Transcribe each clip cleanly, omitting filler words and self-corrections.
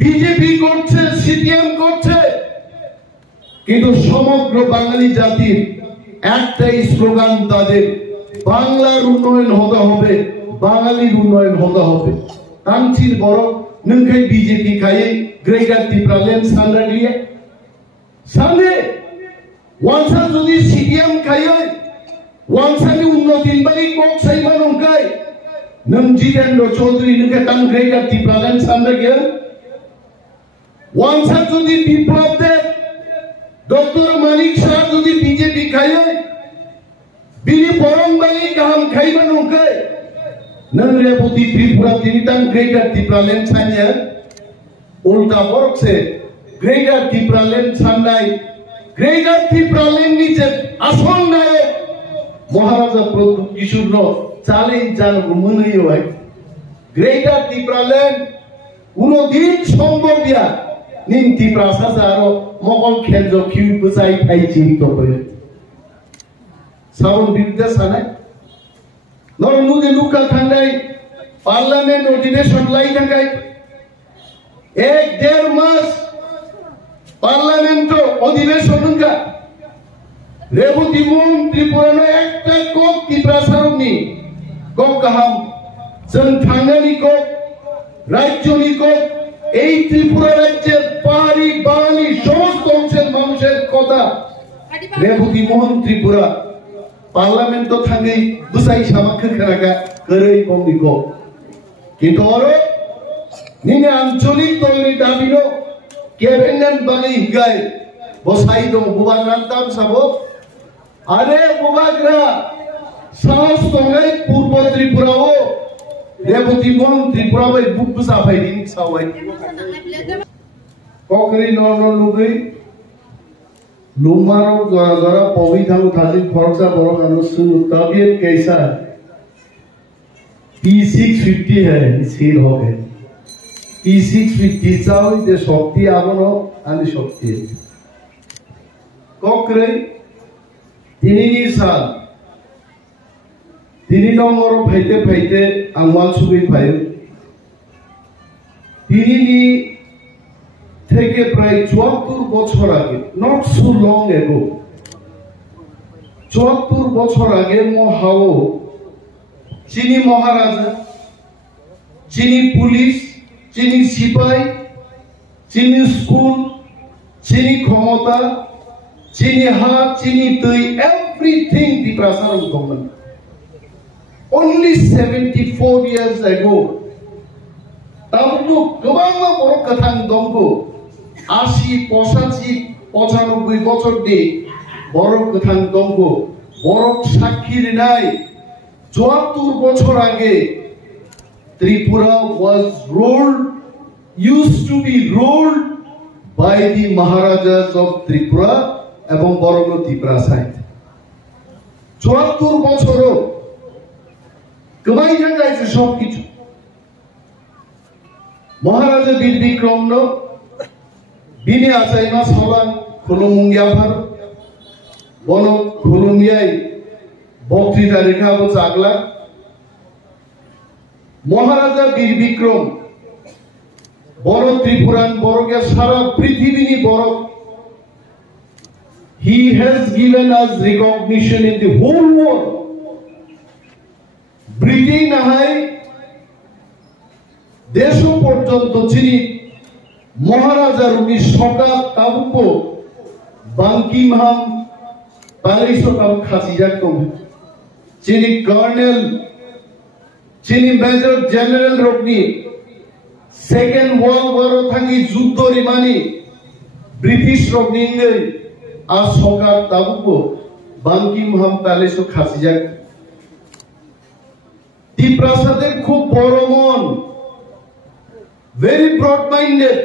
BJP করছে, CPM করছে, কিন্তু সমগ্র বাঙালি জাতির একটাই স্লোগান, তাদের বাংলার উন্নয়ন হতে হবে, বাঙালির উন্নয়ন হতে হবে। তানচির বড় নংখাই বিজেপি খাই গ্রেটার ত্রিপুরাল্যান্ড সান্দালিয়ে সামনে ওয়ানসা যদি সিপিএম খাই ওয়ানসানি উন্নতির বাড়ি কক সাইবা নংখাই নং জিতেন্দ্র চৌধুরী নংখাই তান গ্রেটার ত্রিপুরাল্যান্ড সান্দালিয়ে ওয়ানসা যদি বিপ্লব দেব ডক্টর মানিক শাহ যদি বিজেপি খাই বিনি বরংবাড়ি গাহাম খাইবা নংখাই नंग रेवती त्रिपुरा तिनितान ग्रेटर त्रिपुरालैंड सान्या उल्टा वर्क से ग्रेटर त्रिपुरालैंड सान्नाय ग्रेटर त्रिपुरालैंड नीचे आसन नायक महाराजा प्रताप किशोर नो चैलेंज जानो मोनयो है ग्रेटर त्रिपुरालैंड उनो दिन सम्भव दिया निन त्रिपुरा सारो मगल खेलजो किउ बुसाई थाई चिंतो पय सावन बिरुद्ध सानाय नरमुदे लुका थांनाय पार्लियामेंट अर्डिनेशन लाई थांगाय 1-1.5 मास पार्लियामेंट अधिवेशन नंगा रेवती मुं त्रिपुरानो एकटा कक त्रिपुरासारनि कक गाहाम जों थांनायनि कक राज्यनि कक এই ত্রিপুরা রাজ্যের পাহাড়ি বাঙালি সমস্ত অংশের মানুষের কথা রেবতী মোহন ত্রিপুরা पार्लियामेंट तो थांगे बुसाई सामाखो खोनागा गोरै बंदिखौ किन्तु आरो निने आंचलिक दलनि दाबिनो केबिनेट बानाय हिगाय बसाई दं बुबाग्रान ताम साबो आरे बुबाग्रा साहस दंगाय पूर्व त्रिपुराओ रेवती मोहन त्रिपुरा बाय बुक बुसाफायनि सावै ककरि नन लुगै लुमारो जरा जरा पविथाल थाजी खर्चा बड़ा अनुसु तबियत कैसा है P650 है सिर हो गए P650 चाउ इते शक्ति आबनो आनी शक्ति ककरे तिनिनि साल तिनि नंबर फाइते फाइते आंवा सुबि फायो तिनिनि থেকে প্রায় ৭৪ বছর আগে নট সো লং এগো ৭৪ বছর আগে মহাও চিনি মহারাজা চিনি পুলিশ চিনি সিপাই চিনি স্কুল চিনি ক্ষমতা চিনি হাত চিনি दै এভরিথিং দি প্রাসারণ গভর্নমেন্ট only 74 years ago তাবলু গোবাং বড় কথাং দংগো ৮০ ৮৫ ৯৫ বছর দে বড় কথাং দংগো বড় সাক্ষীর নাই ৭৪ বছর আগে Tripura was ruled used to be ruled by the Maharajas of Tripura এবং বরঙ্গ ত্রিপুরা সাইড ৭৪ বছরও গোবাই জায়গায় সবকিছু महाराजा बीर विक्रम नो बिनि आसाइमा सालां खुलुमुंगियाफार बनो खुलुमियाय बक्तृता रेखाबो जागला महाराजा बीर विक्रम बड़ो त्रिपुरान बड़ोके सारा पृथ्वीनि बड़ो he has given us recognition in the whole world Britain हाय देश पर्यंत चिनी महाराजा रुनी सका ताबुको बांकिमहाम पालिसोकाम खासिजाक दं चिनी कर्नेल चिनी मेजर जनरल रोकनी सेकेंड वर्ल्ड वार थांगी युद्ध रिमानी ब्रिटिश रोकनी आ सका ताबुको बांकिमहाम पालिसो खासिजाक ती प्रासादेर खूब बड़ मन very broad minded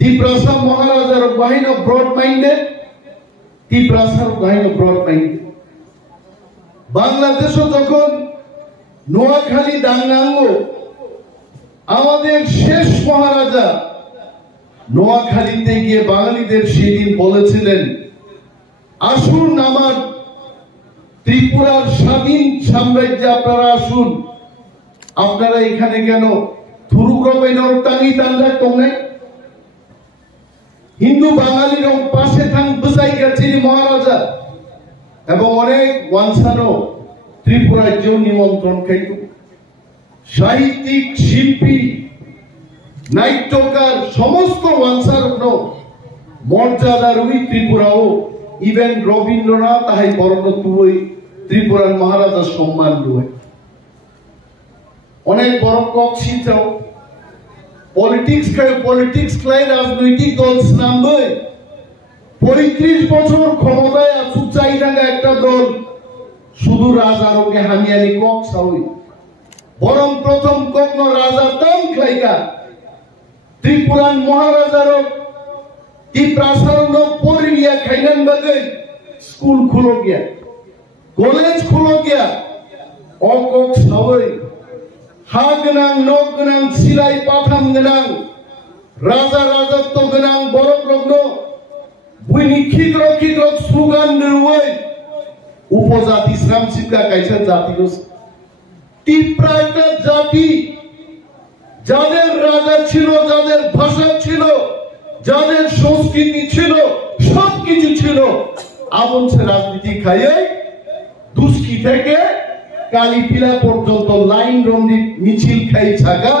Tiprasa Maharaja Bahino broad minded Tiprasa Bahino broad minded Bangladesh যখন নোয়াখালী দাঙ্গাঙ্গো আমাদের শেষ মহারাজা নোয়াখালীতে গিয়ে বাঙালিদের সেদিন বলেছিলেন আসুন আমার ত্রিপুরার স্বাধীন সাম্রাজ্যে আপনারা আসুন আপনারা এখানে কেন থুরুগ্রমেনর টাঙি তান্ডা টংনে হিন্দু বাঙালির পাশে থাং বসাইকা চিনি মহারাজা এবং অনেক ওয়ানসানো ত্রিপুরায় যে নিমন্ত্রণ খাইত সাহিত্যিক শিল্পী নাট্যকার সমস্ত ওয়ানসার মর্যাদার ওই ত্রিপুরাও ইভেন রবীন্দ্রনাথ তাহাই বর্ণ তুই ত্রিপুরার মহারাজার সম্মান লুয়ে অনেক বড় কক শিচাও পলিটিক্স খাই রাজনৈতিক দল নামবে 35 বছর ক্ষমতায় আসুক চাই থাকা একটা দল শুধু রাজারকে হানিয়ানি কক সাউই বরং প্রথম কক রাজা দাম খাইকা ত্রিপুরার মহারাজার কি প্রাসারণ পরিয়া খাইলেন বাগে স্কুল খুলো গিয়া কলেজ খুলো গিয়া অকক সাউই হা গনাং নক গনাং সিলাই পাথাম গনাং রাজা রাজত্ব গনাং বড় রগ্ন বুইনি খিগ্র স্লোগান রুই উপজাতি শ্রম শিক্ষা কাইসা জাতি ত্রিপুরা একটা জাতি যাদের রাজা ছিল যাদের ভাষা ছিল যাদের সংস্কৃতি ছিল সবকিছু ছিল আমন সে রাজনীতি খাইয়ে দুষ্কি থেকে কালীপিলা পর্যন্ত লাইন রন্দি মিছিল খাই থাকা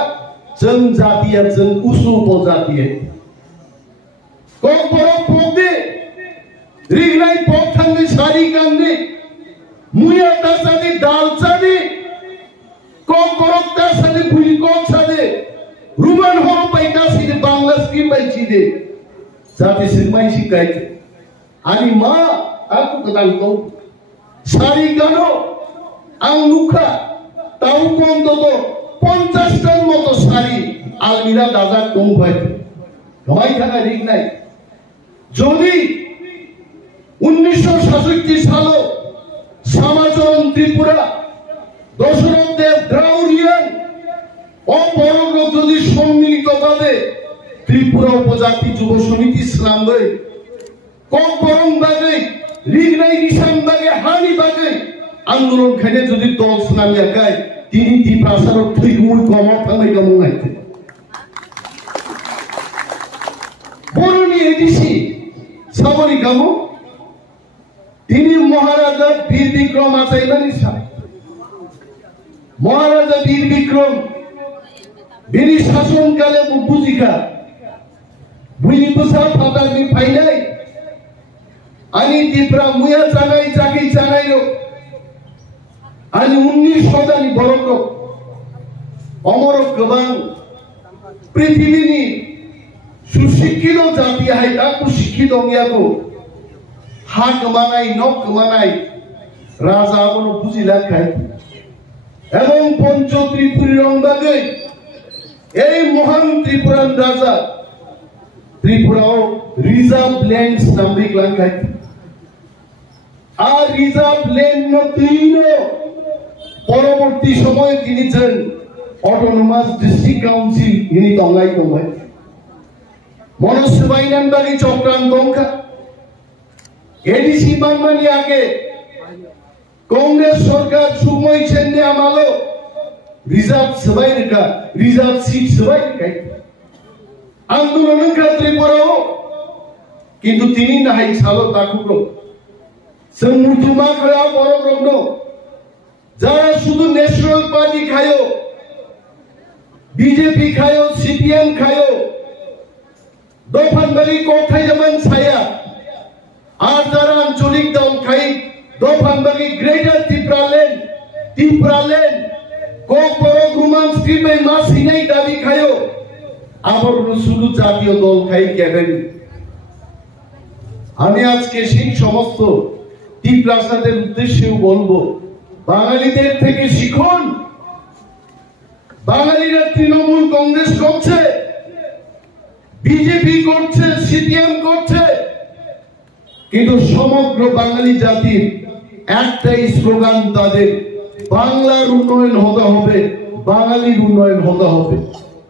जों जातिया जों उसु उपजातिया কক বড় পদে রিগনাই পক থাঙ্গি সারি গাঙ্গি মুয়া তাসাদি ডাল সাদি কক বড় তাসাদি বুলি কক সাদে রুমান হল পাইতা সিদে বাংলা স্ক্রিন পাইছি দে জাতি সিরমাই শিকাইতে ani ma aku kenal kau sari gano ang luka tahu kondoto 50 টার মতো শাড়ি আলমিরা দাদা কম হয় নয় থাকা রিক নাই যদি 1967 সালে সমাচরণ ত্রিপুরা দশরথ দেব দ্রাউড়িয়ান অপরগ যদি সম্মিলিতভাবে ত্রিপুরা উপজাতি যুব সমিতি ইসলাম দেয় কম বাগে রিক নাই রিসাম বাগে হানি বাগে আন্দোলন খাইলে যদি দল নামিয়া গায় তিনি দি প্রাসার ঠিক মুই কমর থামাই গমন আইতে বরুণী এডিসি সাবরি গামো তিনি মহারাজা বীর বিক্রম আচাইলানি মহারাজা বীর বিক্রম বিনি শাসনকালে বুঝিকা বুঝি বুঝা ফাটানি ফাইলাই আনি ত্রিপুরা মুয়া চানাই চাকি চানাইলো आणि 1900 बरोबर अमर गोबां पृथ्वीनि सुशिक्षित जाति आहे ताकु शिक्षित अंगियाको हा कमानाय न कमानाय राजा बन बुझिला खाय এবং পঞ্চ ত্রিপুরী রংবাগে এই মহান ত্রিপুরান রাজা ত্রিপুরাও রিজার্ভ ল্যান্ডস নামে লাগায় আর রিজার্ভ ল্যান্ড নতিনো পরবর্তী সময়ে তিনি ছিলেন অটোনোমাস ডিস্ট্রিক্ট কাউন্সিল ইনি তংলাই তংলাই মনসবাইনান বাড়ি চক্রান্ত অঙ্কা এডিসি বাংমানি আগে কংগ্রেস সরকার সুময় সেনে আমালো রিজার্ভ সবাই রেখা রিজার্ভ সিট সবাই রেখাই আন্দোলন ত্রিপুরাও কিন্তু তিনি নাহাই সালো তাকুকো সমুদ্রমা খয়া বড় রগ্ন যারা শুধু ন্যাশনাল পার্টি খায়ো বিজেপি খায়ো সিপিএম খায়ো দফানবাড়ি কোথায় যেমন ছায়া আর যারা আঞ্চলিক দল খাই দফানবাড়ি গ্রেটার ত্রিপুরালেন কক বড় রোমান স্ক্রিপে মাস হিনাই দাবি খায়ো আবার শুধু জাতীয় দল খাই কেবেন আমি আজকে সেই সমস্ত ত্রিপ্রাসাদের উদ্দেশ্যেও বলবো বাঙালিদের থেকে শিখুন বাঙালিরা তৃণমূল কংগ্রেস করছে বিজেপি করছে সিপিএম করছে কিন্তু সমগ্র বাঙালি জাতির একটাই স্লোগান তাদের বাংলার উন্নয়ন হতে হবে বাঙালির উন্নয়ন হতে হবে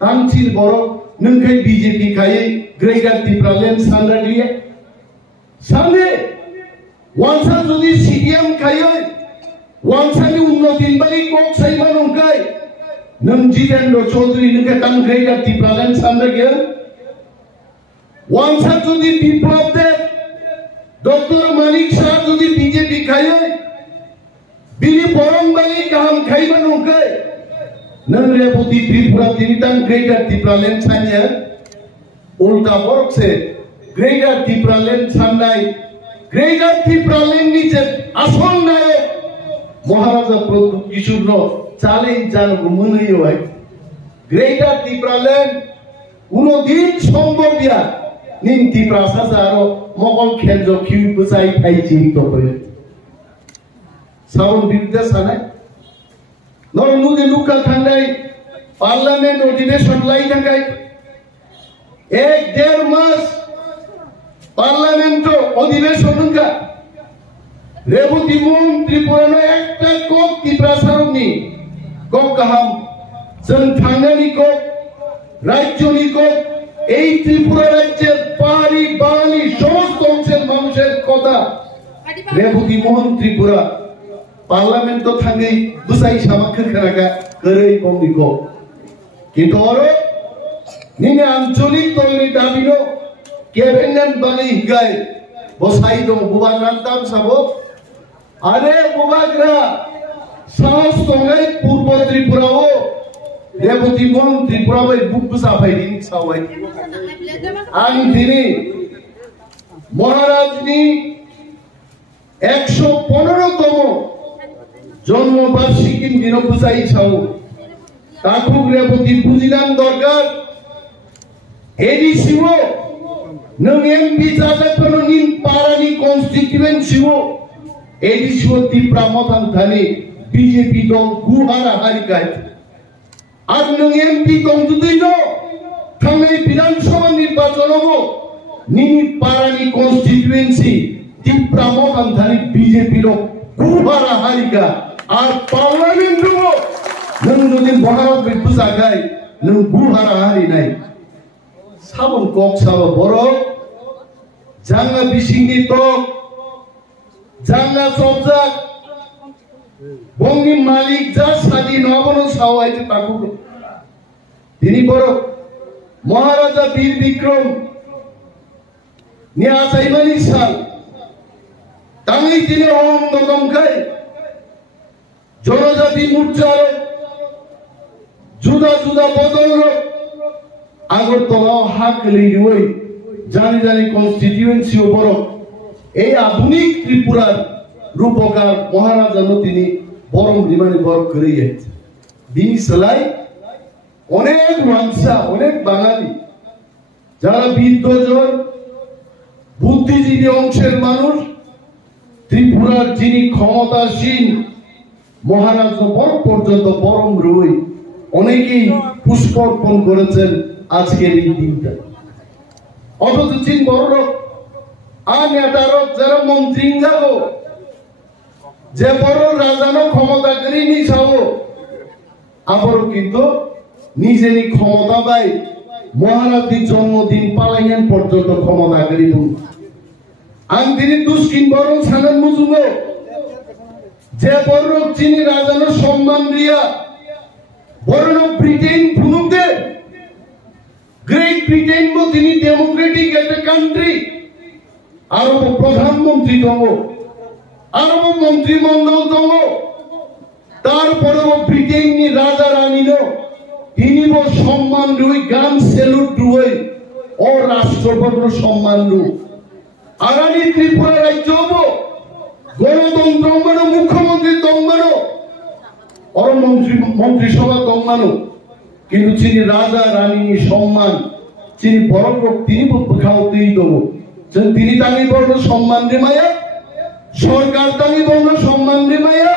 কাঞ্চির বড় নংখাই বিজেপি খাইয়ে গ্রেটার ত্রিপুরালেন সান্ডা দিয়ে সামনে ওয়ানসা যদি সিপিএম খাইয়ে ওয়ানসানি উন্নতির বাড়ি cock Saiman অঙ্কায় nung Jitendra Chaudhary nungke tang greater Tipraland sanda gel wangsa jodi biplab de Dr. Manik Shah jodi BJP khaye bini borong bangi kaham khaiba nungke nung Rebhuti Tripura tini tang greater Tipraland sanya ulta borok se greater Tipraland sandai greater Tipraland niche asol nayo Maharaja Pratap Kishore no challenge jano gumunai hoy greater Tipraland uno din sombobia nin Tripura sasaro mokol khenjo khiu pusai phai chi to hoy saun bidda sanai nor nuge luka thandai parliament ଅଧିবেশন lai thangai ek der mas parliament ଅଧିবেশন ka Rebhuti Mon Tripura no ekta kok Tripura saroni kok kaham জন থাঙ্গানি কok রাজ্যনি কok এই ত্রিপুরা রাজ্যের পাহাড়ি বাঙালি সমস্ত অংশের মানুষের কথা Rebhuti Mon Tripura parliament তো থাঙ্গেই বুসাই সামাখ্যা খেরাকা করেই কমনি কok কিন্তু ওরে নিনে আঞ্চলিক তলনি দাবিনো ক্যাবিনেট বানাই হিগায় বসাই দো বুবান নাম সাবো আরে বুবাগরা সাহস তঙ্গাই পূর্ব ত্রিপুরাও Rebhuti Mon Tripura bai bukbusa bai din sawai ang dini Maharaj ni 115 তম জন্ম বার্ষিকী দিন বুঝাই ছাও তাকুক Rebhuti বুঝিদান দরকার এডিসিও নং এমপি জাজা কোন নিন পারানি কনস্টিটিউয়েন্সিও এডিসিও Tripura মথান থানি বিজেপি দল গুহারা হারিকায় আর নং এমপি দংদুইল থাঙ্গাই বিধানসভা নির্বাচন হবো নিনি পারানি কনস্টিটিউয়েন্সি Tripura মথান থানি বিজেপি র গুহারা হারিকা আর পার্লামেন্ট হবো নং যদি বহারত বিপুসা গায় নং গুহারা হারি নাই সাবন কক সাব বড় জাঙ্গা বিসিংনি তক জাঙ্গা সবজাক বঙ্গি মালিক যা সাদি নবনো সাওয়াইতে তাকু তিনি বড় মহারাজা বীর বিক্রম নিয়া সাইমানি সাল তাঙ্গি তিনি ওম দগম খাই জনজাতি মোর্চার জুদা জুদা বদল আগরতলা হাক লইরই জানি জানি কনস্টিটিউয়েন্সি বড় এই আধুনিক ত্রিপুরার রূপকার মহারাজা তিনি বরং বিমানে বড় করে যাচ্ছে বিনি সেলাই অনেক মানসা অনেক বাঙালি যারা বিদ্বজন বুদ্ধিজীবী অংশের মানুষ ত্রিপুরার যিনি ক্ষমতাসীন মহারাজ বড় পর্যন্ত বরং রই অনেকেই পুষ্পার্পণ করেছেন আজকের এই দিনটা অথচ চিন বড় আর নেতারক যারা মন্ত্রী যাবো যে বড় রাজানো ক্ষমতা করি নি ছাবো আবারও কিন্তু নিজেরই ক্ষমতা পাই মহারাজের জন্মদিন পালাইন পর্যন্ত ক্ষমতা করি আং তিনি দুষ্কিন বরং সানান মুজুব যে বড় চিনি রাজানো সম্মান দিয়া বরং ব্রিটেন ফুনুক দে গ্রেট ব্রিটেন বো তিনি ডেমোক্রেটিক একটা কান্ট্রি আরব প্রধানমন্ত্রী দঙ্গ আরব মন্ত্রিমন্ডল দঙ্গ তারপরেও ব্রিটেন নি রাজা রানী নো তিনি বো সম্মান রুই গান সেলুট রুই ও রাষ্ট্রপতি সম্মান রু আগামী ত্রিপুরা রাজ্য হবো গণতন্ত্র দঙ্গানো মুখ্যমন্ত্রী দঙ্গানো और মন্ত্রিসভা দঙ্গানো কিন্তু তিনি রাজা রানী সম্মান তিনি বড় তিনি খাওয়াতেই দেবো তিনি তাঙ্গি বড় সম্মান রে মায়া সরকার তাঙ্গি বড় সম্মান রে মায়া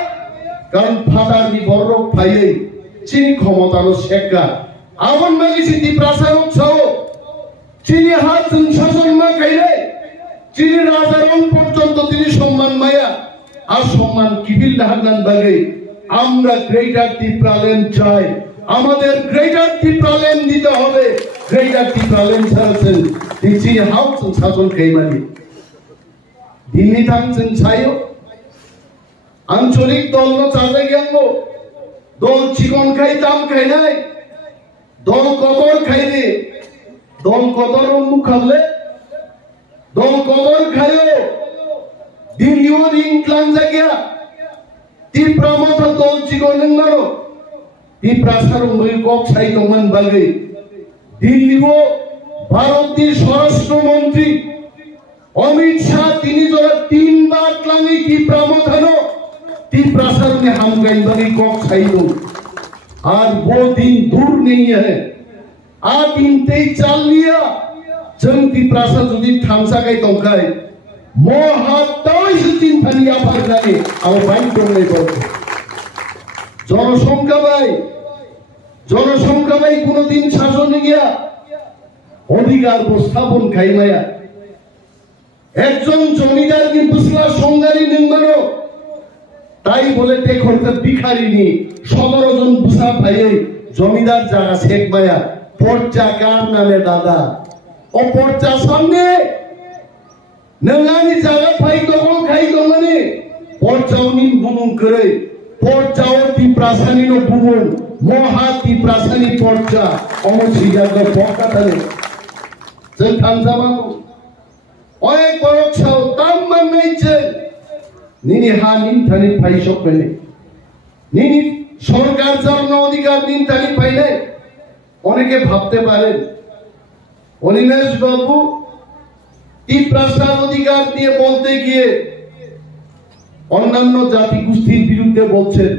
কারণ ফাটার বড় ফাইয়ে তিনি ক্ষমতানো শেখা আমন মাগিছি Tripura উৎসাহ তিনি হাত শাসন মা খাইলে তিনি রাজারং পর্যন্ত তিনি সম্মান মায়া আর সম্মান কিবিল হাগনান বাগে আমরা গ্রেটার Tripuraland চাই আমাদের গ্রেটার Tripuraland দিতে হবে গ্রেটার Tripuraland সারছেন তিনি হাউস শাসন খাইমানি দিল্লি থাকছেন ছাইও আঞ্চলিক দল না চাজা গেল দল চিকন খাই দাম খাই নাই, দল কদর খাইলে, দল কদর মুখালে, দল কদর খাইও দিল্লিও ইংল্যান্ড জায়গা তিপ্রা মাথা দল চিকন নারো তিপ্রা সারঙ্গই কক সাই দমান বাগে দিল্লিও ভারতের স্বরাষ্ট্রমন্ত্রী অমিত শাহ তিনি যারা 3 বার ক্লাঙ্গি তিপ্রা মাথানো তিপ্রা সারঙ্গে হামগাই বাগে কক সাই দো আর वो दिन दूर नहीं है आ दिन ते चल लिया जों तिप्रा सा जुदि थांसाखै दंखाय মহাতাই চিন্তানিয়া পারলানে আমার বাইক করলে বলছে জনসংখ্যা ভাই কোনদিন শাসনে গিয়া অধিকার উপস্থাপন খাইমায়া একজন জমিদার কি বুসলা সংগারি নিম্বানো তাই বলে দেখতে ভিখারিনি 17 জন বুসা ভাই জমিদার জায়গা শেখ মায়া পর্চা কার নামে দাদা ও পর্চা সামনে नंगानी जागा फाई दखल खाई दमाने परचावनि बुमुं करे परचाव तिप्रासानि नो बुमुं महा तिप्रासानि परचा अमसिगागो बकाताले जों थांजामागो अनेक बरकसाव ताम माननायजे निनि हा निनथानि फाई सकले निनि सरकार जानो अधिकार निनथानि फाइले अनेके भाबते पारेन अनिमेश बाबू তিপ্রাসার অধিকার দিয়ে বলতে গিয়ে অন্যান্য জাতি গোষ্ঠীর বিরুদ্ধে বলছেন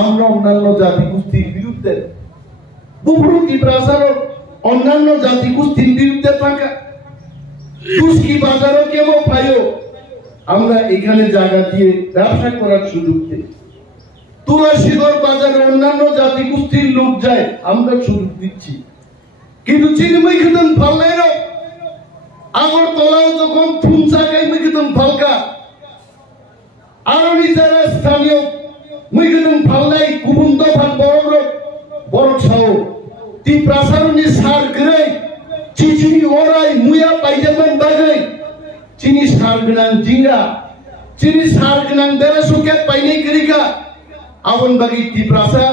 আমরা অন্যান্য জাতি গোষ্ঠীর বিরুদ্ধে বুবরু তিপ্রাসার অন্যান্য জাতি গোষ্ঠীর বিরুদ্ধে থাকা তুস্কি বাজারও কেমন পাইও আমরা এখানে জায়গা দিয়ে ব্যবসা করার সুযোগ দিই তুলাসীগর বাজারে অন্যান্য জাতি গোষ্ঠীর লোক যায় আমরা সুযোগ দিচ্ছি কিন্তু চিনিমাই খেতেন ফাল্লাইরও আগরতলাও যখন থুমসা গাই মুখিদম ফালকা আরনি যারা স্থানীয় মুখিদম ফাল্লাই গুবুন দফান বড় ছাও তিপ্রাসারনি সার গরে চিচিনি ওরাই মুয়া পাইজামান বাগাই চিনি সার গনাং জিঙ্গা চিনি সার গনাং বেরাসুকে পাইনাই গরিকা আবন বাগি তিপ্রাসা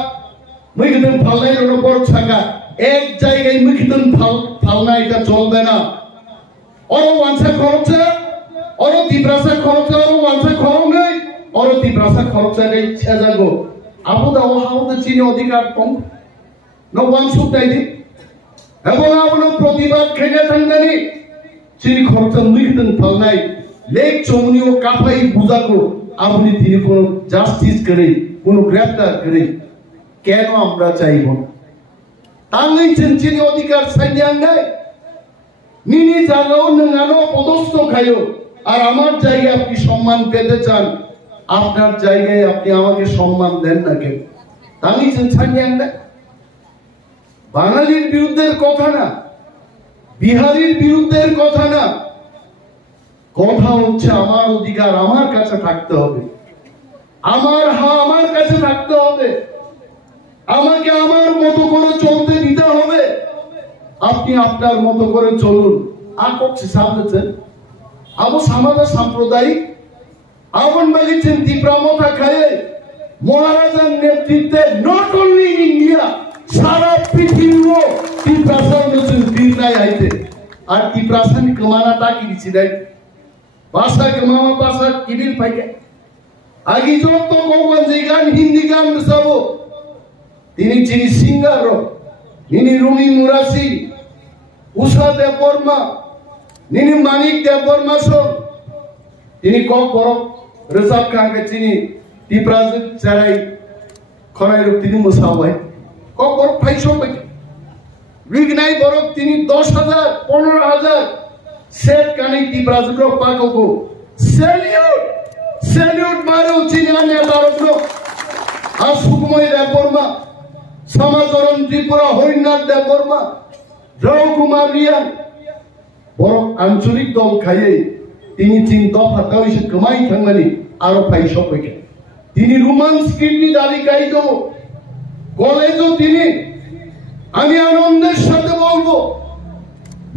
মুখিদম ফাল্লাই রনো বড় ছাকা এক জায়গায় মুখিদম ফালনা এটা চলবে না और वांसा खरचा और तिप्रासा खरचा और वांसा खरंगै और तिप्रासा खरचा गई छेजागो आबो दाव हाउ द चिनि अधिकार कम न वांसु ताइदि এবং আবনো প্রতিবাদ খেগে থাঙ্গানি চিনি খরচা মুইদন ফালনাই লেক চমনিও কাফাই বুজাকো আপনি তিনি কোন জাস্টিস করে কোন গ্রেফতার করে কেন আমরা চাইব তাঙ্গই চিনি অধিকার সাইয়াং নাই নিনি জায়গাও নঙ্গানো পদস্থ খাইও আর আমার জায়গায় আপনি সম্মান পেতে চান আপনার জায়গায় আপনি আমাকে সম্মান দেন না কেন আমি ছাড়িয়ে আনবে বাঙালির বিরুদ্ধের কথা না বিহারির বিরুদ্ধের কথা না কথা হচ্ছে আমার অধিকার আমার কাছে থাকতে হবে আমার আমার কাছে থাকতে হবে আমাকে আমার মতো করে চলতে দিতে হবে আপনি আপনার মতো করে চলুন আকছে সামনেছেন আবো সমাজের সাম্প্রদায়িক আবন বাগিছেন তিপ্রামতা খায়ে মহারাজার নেতৃত্বে নট অনলি ইন ইন্ডিয়া সারা পৃথিবীও তিপ্রাসার নতুন দিনাই আইতে আর তিপ্রাসানি কমানাটা কি দিছিলেন ভাষা কমামা ভাষা কিবিল পাইকে আগে যত কোগঞ্জি গান হিন্দি গান সবো তিনি চিনি সিঙ্গার তিনি রুমি মুরাসি উষা দেববর্মা নিনি মানিক দেববর্মা সব তিনি কক বড় রেজাব খানকে চিনি তিপ্রাজ চারাই খরাই রূপ তিনি মুসাওয়াই কক বড় ফাইসো পাই রিগনাই বড় তিনি 10,000 15,000 সেট কানি তিপ্রাজ গ্রো পাকো সেলিউট মারো চিনি আনে তারগ্র আর সুকুময় দেববর্মা সমাজরণ ত্রিপুরা হরিনাথ দেববর্মা রাও কুমার রিয়ান বড় আঞ্চলিক দল খাইয়ে তিনি চিন দফা তাইছে কমাই থাঙ্গানি আরো পাই সবাইকে তিনি রোমান্স কিডনি দাবি গাই দেব কলেজও তিনি আমি আনন্দের সাথে বলবো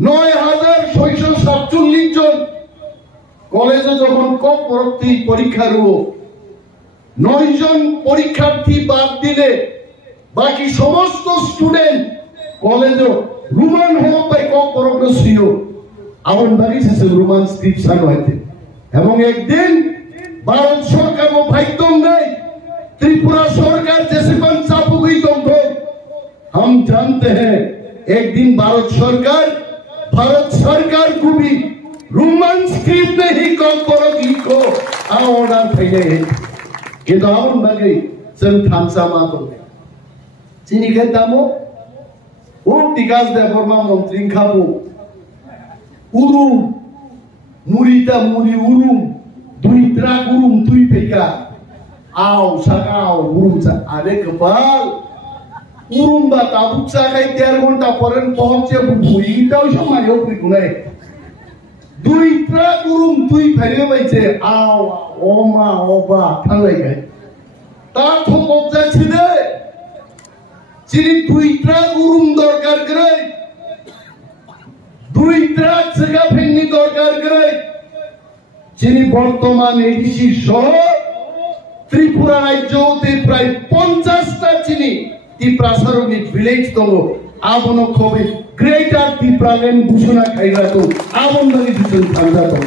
9,647 জন কলেজে যখন কম পরবর্তী পরীক্ষা রুব 9 জন পরীক্ষার্থী বাদ দিলে বাকি সমস্ত স্টুডেন্ট কলেজ রোমান হোক বা কক করক ছিল আমন বাকি সে রোমান স্ক্রিপশন হইতে এবং একদিন ভারত সরকার ও ভাইতম নেই त्रिपुरा सरकार जैसे बन चापू गई तुमको हम जानते हैं एक दिन भारत सरकार को भी रोमन स्क्रिप्ट में ही कॉल करोगी को ऑर्डर थे गए कि तो हम बगे सब थामसा मातो चीनी के दामो वो टिकास दे फरमा मंत्री खाबो उरुम मुरीता मुरी उरुम दुई ट्रक उरुम दुई फेका Aw, sakaw, urung sa, ada kebal, urung bata buksa kay tiar gonta poren pohon siya bubuhi daw siya mayo prikunay. Dui trak urung dui phaile baise, aw, oma, oba, thalai kay. Ta thokok ja chide, chiri dui trak urung dorkar kare, dui trak sega phengni dorkar kare, chiri bortoman edisi shoh. Tripura राज्यों प्राय 50টা চিনি ত্রিপ্রাসারণিক village দলো আবনো খবে greater ত্রিপ্রালেন ঘোষণা খাইরা তো আবন্দানি দিতেন থান্দা তো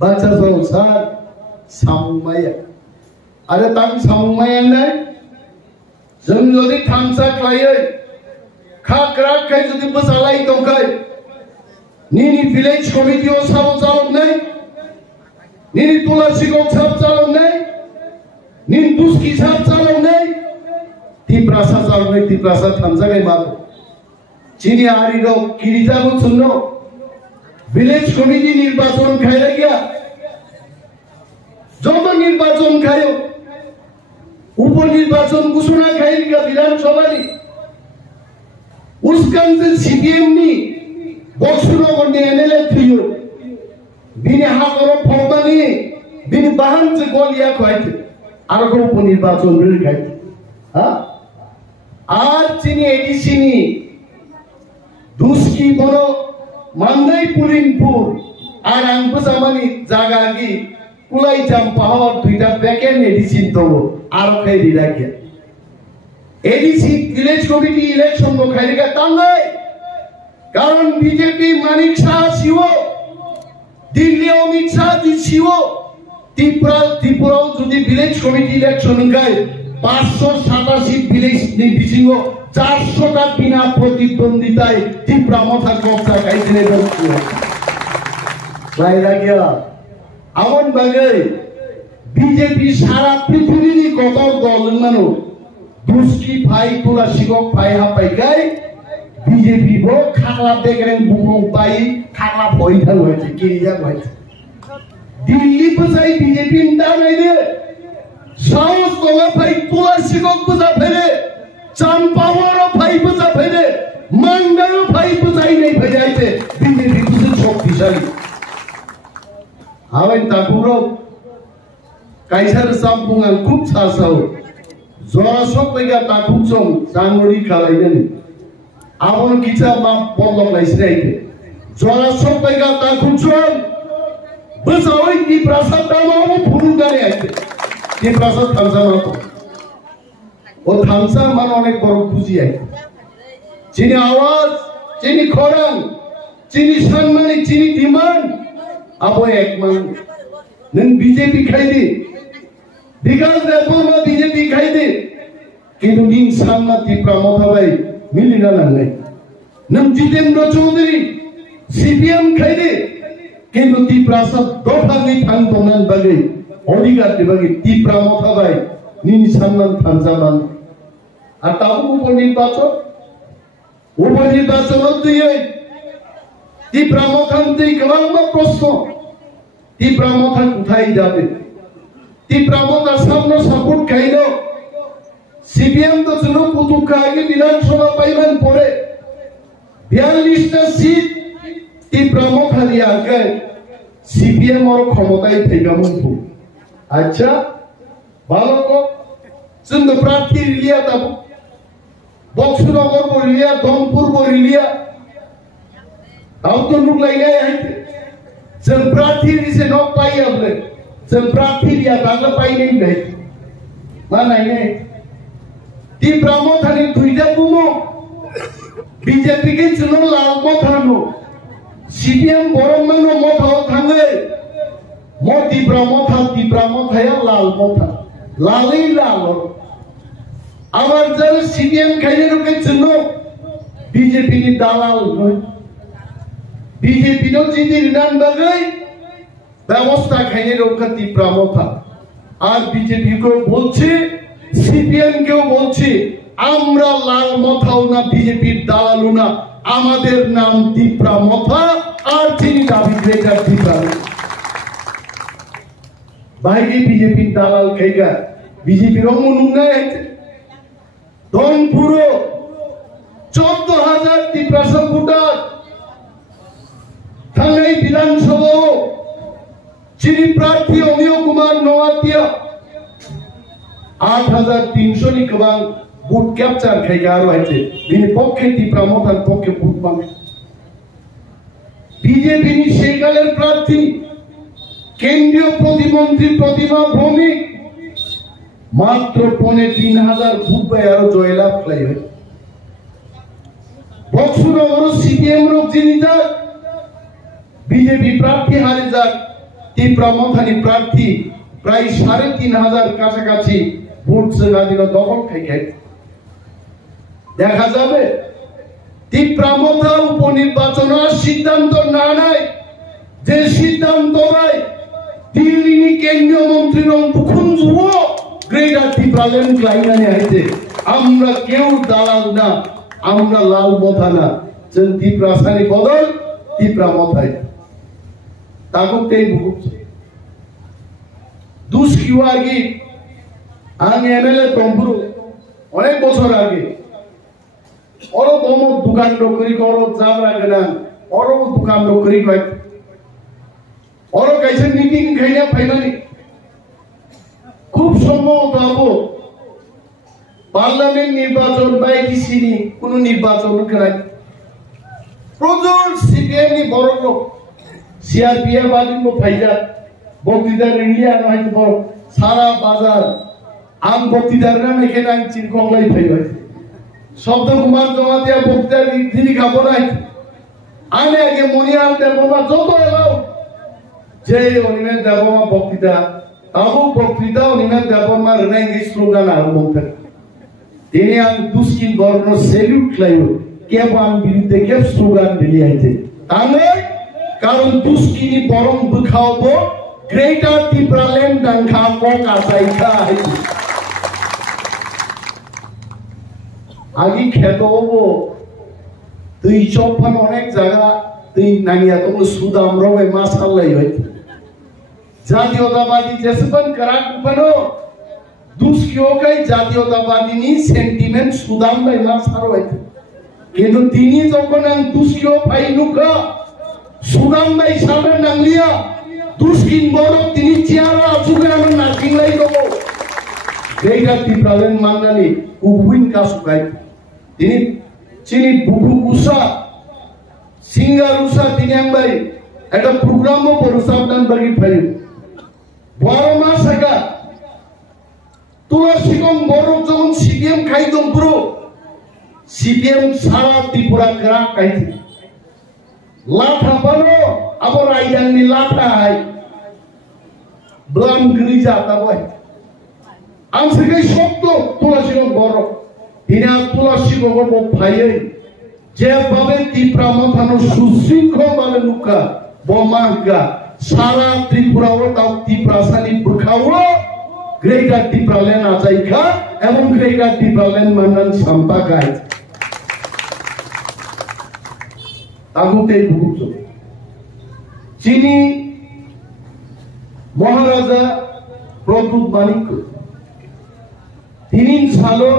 বাচ্চা যাও স্যার সামমায়া আরে তাম সামমায়া নাই जों যদি থামসা খাইয়ে খাকরা খাই যদি বসালাই তো খাই নিনি ভিলেজ কমিটিও সাব চালক নাই Nini tulasi kok sab calon nei, nin duski sab calon nei, ti prasa calon nei, ti prasa thamsa gai mato. Chini ari ro kirija ko sunno, village committee nirbachon khaira gya, jomo nirbachon khayo, upor nirbachon ঘোষণা khair gya বিধান সভানি, uskan se CPM ni, Boxanagar ni NLA थियो. বিনি হাকর ফরমানি বিনি বাহান যে গলিয়া খাইতে আর কোন নির্বাচন বিল খাইতে হ্যাঁ আর চিনি এডিসিনি দুস্কি বড় মান্দাই পুলিনপুর আর আংবসামানি জায়গা কি কুলাই জাম পাহাড় দুইটা প্যাকেট এডিসিন তো আর খাই দিলা কি এডিসি ভিলেজ কমিটি ইলেকশন গো খাইরিগা তাঙ্গাই কারণ বিজেপি মানিক শাহ শিও दिल्ली अमित शाह दिशिओ त्रिपुरा যদি ভিলেজ কমিটি ইলেকশন গায় 587 ভিলেজ নির্বাচিত 400টা বিনা প্রতিদ্বন্দ্বিতায় ত্রিপুরা মাথা কবজা গাইছিলে বলছিল বাইরা গিয়া আমন বাগে বিজেপি সারা পৃথিবীর কত দল মানো দুষ্টি ভাই তোলা শিকক ভাই হাপাই গায় বিজেপি বো খাগলা দেখেন বুবুং পাই খাগলা ভয়ঠাল হয়েছে কিরিজা হয়েছে দিল্লি বসাই বিজেপি ইন্দা নাই রে সাউথ গোয়া ভাই তোলা শিকক বসা ফেলে চাম্পাওয়ার ভাই বসা ফেলে মান্ডার ভাই বসাই নাই ফেলাইতে বিজেপি বুঝে শক্তিশালী হাওয়াই তাকুরো কাইসার সাম্পুঙ্গা খুব সাসাও জরা সব পেগা তাকুচং জাঙ্গড়ি খালাইলেন আপন কিছা মা বলল লাইছরাইতে জরা সব পেগা তাকুচং বসাওই কি প্রাসাদ দামাও ফুলগারে আইতে কি প্রাসাদ থামসা মত ও থামসা মান অনেক বড় খুশি আইতে চিনি আওয়াজ চিনি খরাং চিনি সম্মানী চিনি ডিমান্ড আবো এক মান নন বিজেপি খাইদে বিকাশ রেপোমা বিজেপি খাইদে কিন্তু নিন সামনা ত্রিপুরা মথাবাই মিলিনা নাই নন জিতেন্দ্র চৌধুরী সিপিএম খাইদে কিন্তু ত্রিপুরা সব দফাগি থানতনান বাগে অধিকার দেবাগে ত্রিপুরা মথাবাই নিন সামনা থানজামান আর তাও উপনির্বাচন দিয়ে ত্রিপুরা মথান্তেই কেবল প্রশ্ন ত্রিপুরা মথা কোথায় যাবে ত্রিপুরা মথার সামনে সাপোর্ট খাইল সিপিএম তো ছিল পুতুকা আগে বিধানসভা পাইবেন পরে 42টা সিট ত্রিপুরা মথা দিয়ে আগে সিপিএম ওর ক্ষমতায় থেকে মুক্ত আচ্ছা ভালো তো সিন্ধু প্রার্থী রিলিয়া তাবো বক্সনগর বরিলিয়া দমপুর বরিলিয়া তাও তো লোক লাইনে আইতে जों प्रार्थी से न पाई हमने जों प्रार्थी दिया तांगा पाई नहीं गए मा नहीं ती ब्राह्मथानि दुईटा बुमो बीजेपी के चुनो लाल मथानो सीपीएम बरमनो मथाव थांगे मोती ब्राह्मथाया लाल मथा लालै लाल आबार जल सीपीएम खाइने रुके चुनो बीजेपी नि दालाल नय बीजेपी नो जिदि रिनान बागै ব্যবস্থা খাইনে রক্ষা ती ब्राह्मथा আর বিজেপি को বলছে सीपीएम কেও বলছে আমরা লাল মথাও না বিজেপির দালালও না আমাদের নাম তীব্রা মথা আর চিনি দাবি গ্রেটার তীব্রা বাইরে বিজেপির দালাল খাইগা বিজেপির অমনুনায় ধনপুরো 14,000 তীব্রাসা ভোটার থাঙ্গাই বিধানসভা চিনি প্রার্থী অমিয় কুমার নওয়াতিয়া 8,300 नि गोबां बुट कैप्चार खायगारो आइছে बिनि पक्षे তীব্রা মথার पक्षे बुट मांगे बीजेपी नि सेकालेर प्रार्थी केंद्रीय प्रतिमंत्री प्रतिमा भौमिक मात्र 3,500 बुट बाय आरो जयलाभ खालायो बक्सुनगर सीपीएम रक जिनि जा बीजेपी प्रार्थी हारे जा তীব্রা মথাनि प्रार्थी प्राय 3,500 কাছাকাছি ভোট সেনাদিন দখল খাইছে দেখা যাবে তীব্রা মথা উপনির্বাচনের সিদ্ধান্ত না নাই যে সিদ্ধান্ত নাই দিল্লি কেন্দ্রীয় মন্ত্রী রংপুখুন যুব গ্রেটার তীব্রালেন ক্লাইনানে আইছে আমরা কেউ দালাল না আমরা লাল মথা না যে তীব্রাসানি বদল তীব্রা মথায় তাগতেই ভুগছে দুষ্কিও আগে আমি এমএলএ তম্বুরু অনেক বছর আগে ওর দমক দোকান নকরি করো জাবরা গনান ওর দোকান নকরি কয় ওর কাছে মিটিং খাইনা ফাইনালি খুব সম্ভবত আবো পার্লামেন্ট নির্বাচন বা ইসিনি কোন নির্বাচন করাই প্রচুর সিপিএম নি বড় লোক সিআরপিএফ বাদিন মো ফাইজা বক্তৃতা ইন্ডিয়া নয় বড় সারা বাজার আম বক্তৃতার নাম এখানে আমি চিনকংলাই ফাইবাই শব্দ কুমার জমাতিয়া বক্তৃতা তিনি খাবো নাই আমি আগে মনিয়ার দেবমা যত এলাও যে অনিমের দেবমা বক্তৃতা আবু বক্তৃতা অনিমের দেবমা রেনাইঙ্গি স্লোগান আর বলতে তিনি আমি দুষ্কিন বর্ণ সেলুট লাইও কেব আমি বিরুদ্ধে কেব স্লোগান দিলি আইছে তাহলে কারণ দুষ্কিনি বরং দুখাওবো গ্রেটার তীব্রাল্যান্ড ডাঙ্খা কক আসাইখা আইছে আগে খেত হবো তুই চপ্পান অনেক জায়গা তুই নানিয়া তো সুদাম রবে মাসাল্লাই হইতে জাতীয়তাবাদী যেসবন করাক উপনো দুষ্কিও কাই জাতীয়তাবাদী নি সেন্টিমেন্ট সুদাম বাই মাসার হইতে কিন্তু তিনি যখন দুষ্কিও পাইনুকা সুদাম বাই সামনে নাংলিয়া দুষ্কিন বড় তিনি চেয়ারা আছুকে আমি নাচিং লাই দেবো গ্রেটার তীব্রাল্যান্ড মান্নানি উইন কাসুকাই তিনি চিনি বুকু কুসা সিঙ্গার উসা তিনি ভাই একটা প্রোগ্রামও পরিচালনা বাকি ফাইল 12 মাস আগে তুলসীগম বড় যখন সিপিএম খাইতম পুরো সিপিএম সারা ত্রিপুরা গ্রাম খাইছে লাঠা বানো আবার আইয়ানি লাঠা আই ব্লাম গ্রিজা তাবই আমসে শব্দ তুলসীগম বড় তিনি তুলসীগম ফাইয়ে যেভাবে তীব্রা মথানো সুশৃঙ্খল ভাবে নুকা বমাগা সারা ত্রিপুরা ও তাও তীব্রাসানি বুরখাওলো গ্রেটার তীব্রাল্যান্ড আজাইখা এবং গ্রেটার তীব্রাল্যান্ড মান্নান সাম্পাগাই তাগুতে ভুগছ চিনি মহারাজা প্রদ্যুৎ মানিক্য তিনি সালো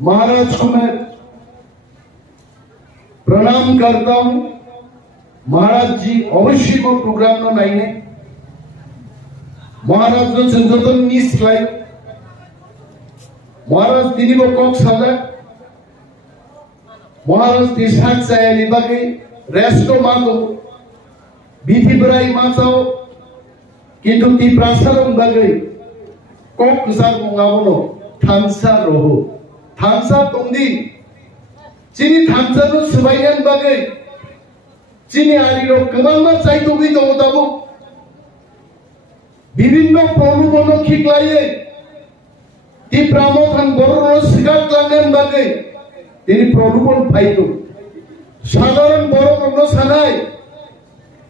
महाराज को मैं प्रणाम करता हूं महाराज जी अवश्य को प्रोग्राम नो नहीं ने महाराज जो संजोतन निस लाई महाराज दिनी को कॉक साला महाराज दिशाक सायली बाकी रेस्टो मांगो बीती बराई मांसाओ किंतु ती प्रासारम बाकी कॉक कुसार मुंगावनो थांसा रोहो थांसा दंदि चिनि थांसानो सबायनान बागै चिनि आरिरो गोबांमा चाइदोगै दङ दाबो विभिन्न प्रलोभन खिग्लायै ती प्रामथान बर'नो सिगारलांनान बागै তিনি প্রলোভন পাইতো সাধারণ বড় সানাই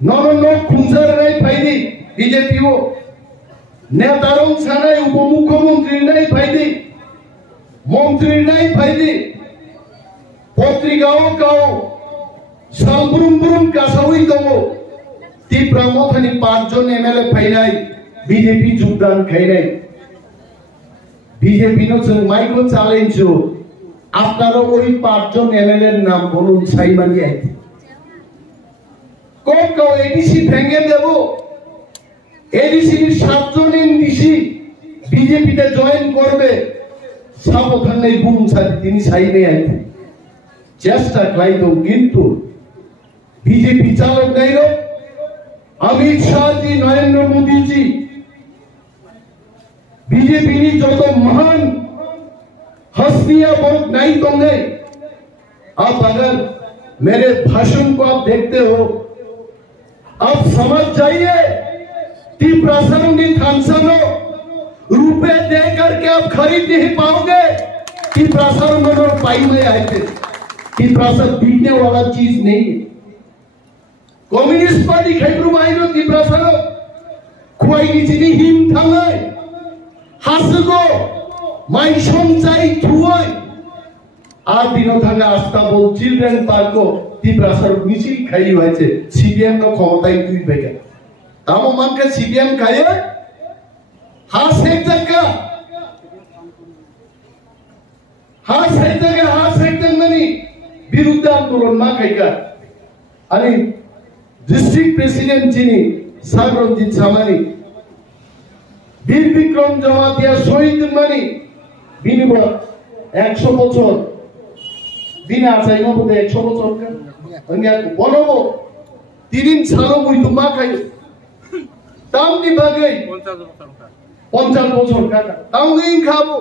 নন খুঁজারাই পাইনি বিজেপিও নেতারং সানাই উপমুখ্যমন্ত্রী নাই পাইনি মন্ত্রী নাই পাইনি পত্রিকাও কাও সালবুরুম কাসাউই দङ ती प्रामथानि 5 জন एमएलए फाइनाय बीजेपी যোগদান खाइनाय बीजेपी नो जों माइखौ চ্যালেঞ্জও আপনারা ওই 5 জন এমএলএ এর নাম বলুন সাইমানি আইতে কোন কোন এডিসি ভেঙে দেব এডিসি 7 জন এডিসি বিজেপি তে জয়েন করবে সাবধান নেই বুম সাথে তিনি সাইনে আইতে চেষ্টা ক্লাইতো কিন্তু বিজেপি চালক নাইলো अमित शाह जी नरेंद्र मोदी जी बीजेपी ने जो तो महान हस्तियां बहुत नहीं होंगे आप अगर मेरे भाषण को आप देखते हो आप समझ जाइए कि प्रसारण थानसानो रुपए दे करके आप खरीद नहीं पाओगे कि प्रसारण पाई में आए थे कि प्रसाद बिकने वाला चीज नहीं है कम्युनिस्ट पार्टी खेब्रु बाहिरो तिब्रासारो खुवाइनि चिनि हिम थाङै हासगो माइ संचाइ थुयै आ दिनो थाङा आस्ताबल चिल्ड्रेन पार्को तिब्रासारो मिसिल खाइ हयছে সিপিএম नो ক্ষমতায় দুই বেগে তামো মানকে সিপিএম খায় हास एक जगह मनी विरुद्ध आंदोलन मा खायका आणि डिस्ट्रिक्ट प्रेसिडेंट जिनी सागरजीत सामानी বীর বিক্রম জমাতিয়া শহীদ মানি বিনিব 100 বছর দিন আছে না বলে 100 বছর কা অনিয়া বলবো তিন সালো মুই তো মা খাই তামনি বাগে 50 বছর কাকা তামনি খাবো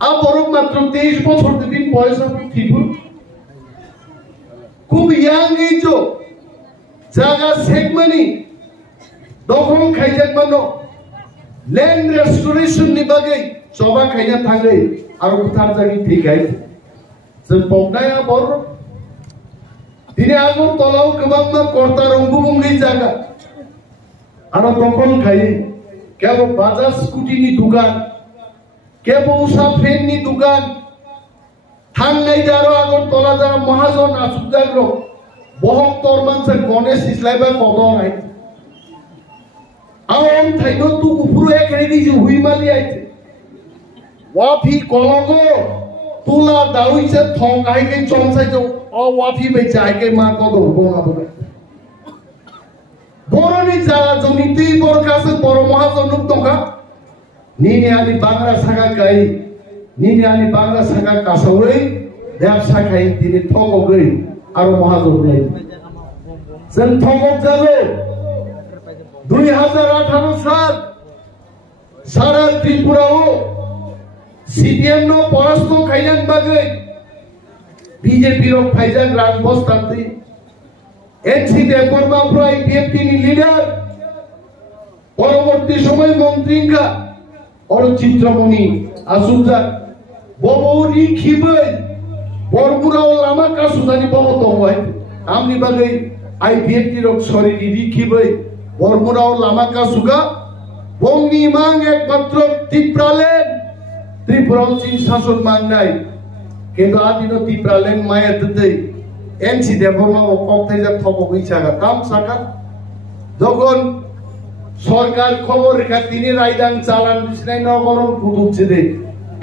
আ বড় মাত্র 23 বছর দিন বয়স ঠিক খুব ইয়াং এইচো জায়গা সেগমানি দখল খাইজাক মানো ল্যান্ড রেস্টোরেশন नि बागै सभा खाइना थाङै आरो बुथार जागि थिगाय जों बगनाया बर दिनै आगर तलाव गोबांमा कर्ता रंगुबुंनि जागा आरो दखल खाइ केबो बाजाज स्कुटिनि दुकान केबो उषा फेननि दुकान थांनाय जारो आगर तला जा महाजन आसुजाग्रो बहत्तर मानसे गणेश इस्लाइबा कदनाय आम थाइनो तु गुफुरु एकरेदि जे हुइमालि आइते वाफि कलगो तुला दाउइसे थंगाइके चमसाइजो अ वाफि बै जायके मा कदो गङाबो बरनि जागा जनि दै बरकासे बर महाजन दंखा निनि आनि बांग्रा सागा गाय निनि आनि बांग्रा सागा कासावै ব্যবসা খাই তিনি ঠগৈ आरो महाजन নাই जों ठगक जाबो 2018 साल सारा त्रिपुराओ सीपीएम नो परास्त खाइनान बागै बीजेपी रो फाइजाक राजबस्तानति एनसी देवबर्मा फ्राय बीएपी नि लिडार परवर्ती समय मन्त्रीका और चित्रमणि आसुजा बबौरी खिबै बरमुराव लामा कासुदानि बबो दंबाय आमनि बागै आईपीएफटी रो सरिनि रिखिबै बरमुराव लामा कासुगा बंनि मांग एकमात्र त्रिपुराव चिन शासन मांगनाय किन्तु आदिनो त्रिपुरालेन माया ददै एनसी देवबर्मा कक्ताइजा थगबै जागा काम साका যখন সরকার খবর রেখা তিনি রায়দান চালান দিছিনাই নগরম ফুটুছিদে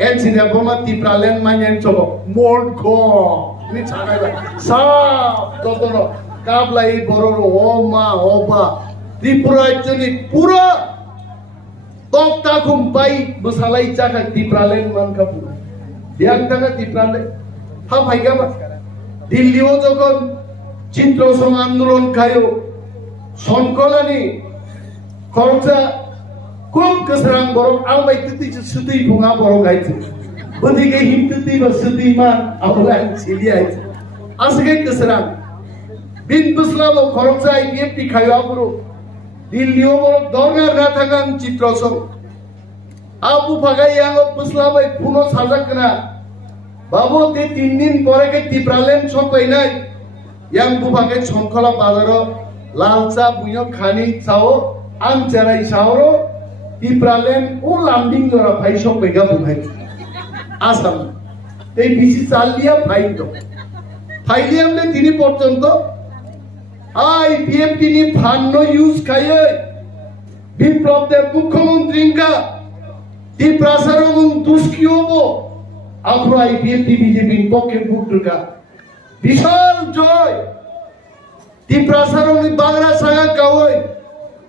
एनसी देवबर्मा त्रिपुरालेन माइनेन चलो मोड खो नि छागायबा सा ततनो काबलाई बररो ओमा ओबा त्रिपुरा जनि पुरा तक्ता खुमबाय बसालाय जागा त्रिपुरालेन मानका पुरा बियांताना त्रिपुराले हा फाइगाबा दिल्लीओ যখন চিত্রসং আন্দোলন খায়ো সংকলানি খরচা খুব कसरां बरं आलबायति सुदै बुङा बरं गायथि Bagi himtu tiba setiman apalah siliai. Asal keserang. Bin Buslam koroksa IPF di kayu abro. Dilio borok dorngar ratangan citrosong. Abu pakai yang Buslam puno sajak kena. Babu te 3 din pore ke tipralen sokai nai. Yang bu pakai chonkola padaro lalsa bunyo khani sao am cerai sauro tipralen o lambing dora bhai sokai ga bunai. Asam. Te bisi চালিয়া ফাইতো. ফাইলে আমলে তিনি পর্যন্ত IPF তিনি fund use খাইয়ে বিপ্লব দেব মুখ্যমন্ত্রীঙ্কা দি প্রাসারং দুষ্কিওবো Afro IPF দি BJP পক্ষে বুটুকা বিশাল জয় দি প্রাসারং Bangla Saga কাওই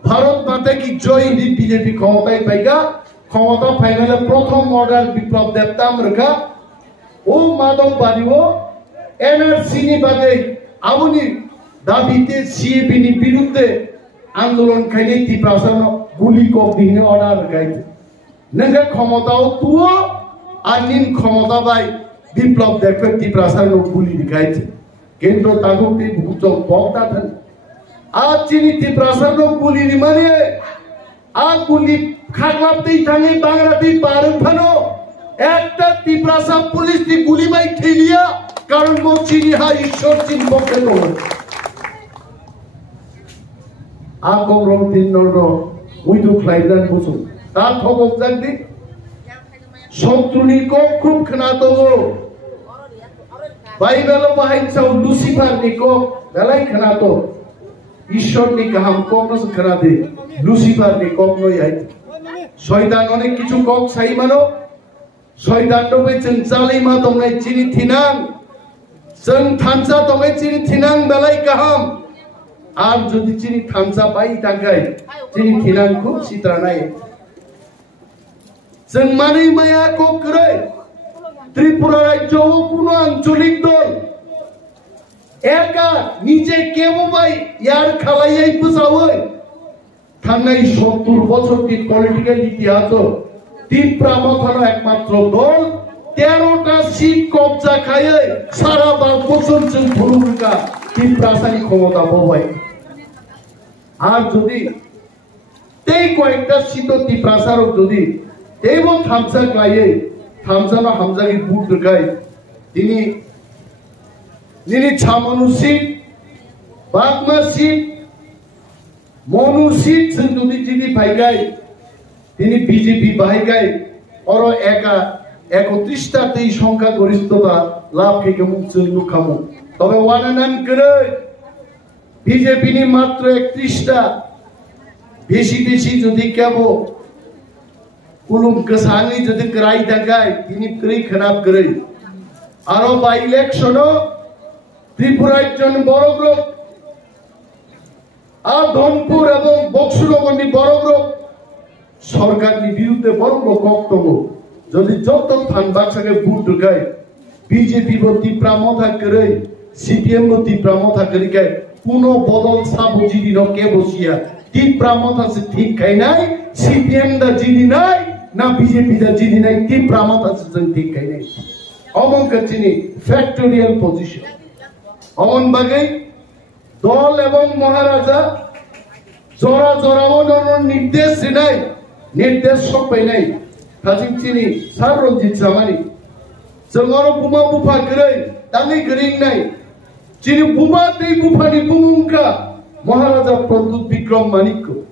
Bharat মাতা কি জয় দি BJP ক্ষমতায় পাইগা ক্ষমতা ফাইনালে প্রথম অর্ডার বিপ্লব দেব তামরকা ও মাধব বাড়িও NRC ni bagai abuni দাবিতে সিএপি ni বিরুদ্ধে আন্দোলন খাইলে তি প্রাসানো গুলি কক দিনে অর্ডার গাইতে নঙ্গা ক্ষমতাও তুও আর নিন ক্ষমতা বাই বিপ্লব দেখবে তি প্রাসানো গুলি গাইতে কেন্দ্র তাগুতে ভূত বক্তা থান আজ চিনি তি প্রাসানো গুলি মানে আ গুলি খাগলাপতেই থাঙে বাংলাতেই পারন ফানো একটা তি প্রাসা পুলিশ তি গুলি বাই ঠেলিয়া কারণ মচিনি হা ঈশ্বর চিন পক্ষে নয় আকরম তিন নর উইদু ক্লাইদান বুঝু তা থবক জানদি শত্রুনি কো খুব খনাতো বাইবেল বাহাইছাও লুসিফার নিকো বেলাই খনাতো ঈশ্বর নি কাহাম কমনস খনাদে লুসিফার নি কম নই আই শয়তান অনেক কিছু কক সাই মানো শয়তান নবে চঞ্চালি মা দংনাই চিনি থিনাং जों थानसा दंगे चिनि थिनां बेलाय गाहाम আর যদি চিনি থানসা পাই তাকাই চিনি থিনাং খুব সিত্রানাই जों মানি মায়া কো করে ত্রিপুরা রাজ্য ও কোনো আঞ্চলিক দল একা নিজে কেমো ভাই ইয়ার খালাইয়াই বুঝাওই থানাই 70 বছর কি পলিটিক্যাল ইতিহাস তীব্রামত হলো একমাত্র দল 13টা সিট কবজা খাইয়ে সারা বছর जों ভুলুকা তীব্রাসানি ক্ষমতা ববাই আর যদি তেই কয়েকটা সিট তীব্রাসারক যদি তেইবো থামসা ক্লাইয়ে থামসানো হামজাগি বুট দগাই তিনি নিনি ছামনু সিট বাগমা সিট মনু সিট जों যদি যিনি ভাইগাই তিনি বিজেপি ভাইগাই অর একা 31টাতে সংখ্যা গরিষ্ঠতা লাভ থেকে মুক্ত লুকামু তবে ওয়ানানান করে বিজেপি নি মাত্র 31টা বেশি বেশি যদি কেব কুলুম কসানি যদি করাই দেখায় তিনি কই খারাপ করে আরো বাই ইলেকশন ত্রিপুরার জন্য বড় গ্রুপ আর ধনপুর এবং বক্সুরগণি বড় গ্রুপ সরকারের বিরুদ্ধে বড় বক্তব্য যদি যত থান বাক্সাকে ভোট ঢুকায় বিজেপি বতি প্রামথা করে সিপিএম বতি প্রামথা করে কে কোনো বদল সাবজি দিন কে বসিয়া তি প্রামথা সে ঠিক খাই নাই সিপিএম দা জিদি নাই না বিজেপি দা জিদি নাই তি প্রামথা সে ঠিক খাই নাই অমন কচিনি ফ্যাক্টরিয়াল পজিশন অমন বাগে দল এবং মহারাজা জোড়া জোড়াও নির্দেশ নাই নির্দেশ সব পাই নাই কাজিং চিনি সার রঞ্জিত জামানি जोंरो बुमा बुफा गरै दाङै गरिं नाय चिनि बुमा दै बुफानि बुमुंका महाराजा प्रद्युत बिक्रम मानिक्य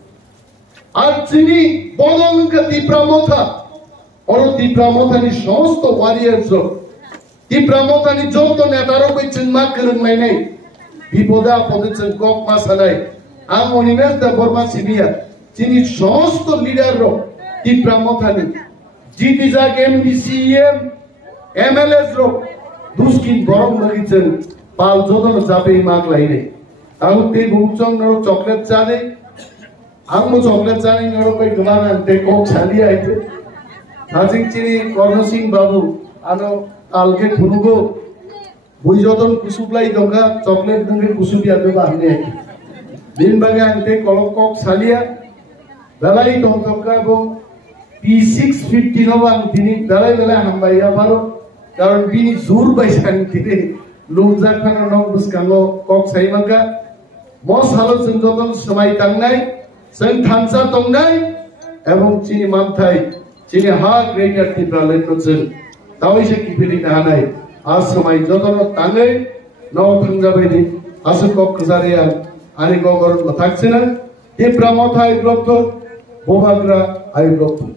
আর চিনি বদলকা তীব্রামথা অর তীব্রামথানি সমস্ত ওয়ারিয়ার্স তীব্রামথানি যত নেতারও কইছেন মা করংনাই নাই বিপদে আপদে जों কক মাসানাই আম অনিমেষ দা বর্মা সিবিয়া চিনি সমস্ত লিডার তীব্রামথানি জিটি জাগ এমডিসিএম এমএলএস रो দুস্কিন গরম লাগিছেন পাল যদন যাবে মাগলাইরে তাও তে বুকচং নর চকলেট চালে আমো চকলেট চানি নর কই গমান আনতে কক ছালি আইতে নাজিং চিনি কর্ণ সিং বাবু আনো কালকে ফুনুগো বুই যদন কুসুবলাই দঙ্গা চকলেট দঙ্গে কুসুবিয়া দেবা আনে দিন বাগে আনতে কলক কক ছালিয়া বেলাই দঙ্গা এবং P650 no bang tini belai hambai amaro karon bini zur baisan tini lujak khana nok buskango kok sai maka mos halo जों joton samai tangnai जों thansa tongnai ebong chini manthai chini ha greater tibralen no जों tawishe kipili nahanai asmai joton tangai no thangjabaini asu kok kjariya ani gogoron mathakchina tibra mothai blokto bobagra ai blokto